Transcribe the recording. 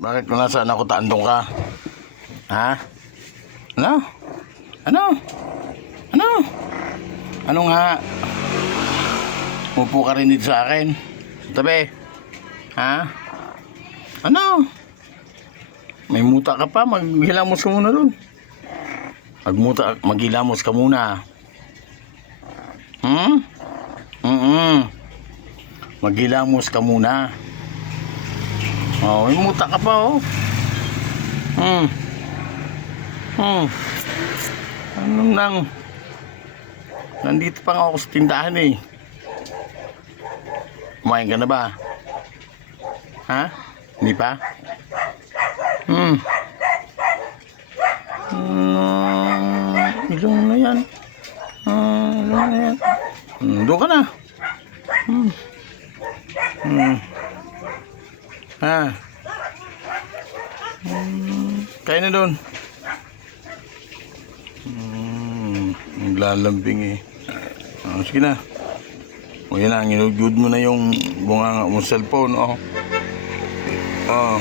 Bakit kung nasaan ako taandong ka? Ha? Ano? Ano? Ano? Ano nga? Upo ka rin dito sa akin. Tabi. Ha? Ano? May muta ka pa? Maghilamos ka muna dun. Maghilamos ka muna. Maghilamos ka muna. Oh, may muta ka pa, oh. Ano nang? Nandito pa nga ako sa tindahan, eh. Kumain ka na ba? Ha? Hindi pa? Ilong na yan. Ilong na yan. Doon ka na. Ha? Kain na doon. Naglalambing, eh. Sige na. O yan na, ginugud mo na yung bunganga mo cellphone, oh. Oh.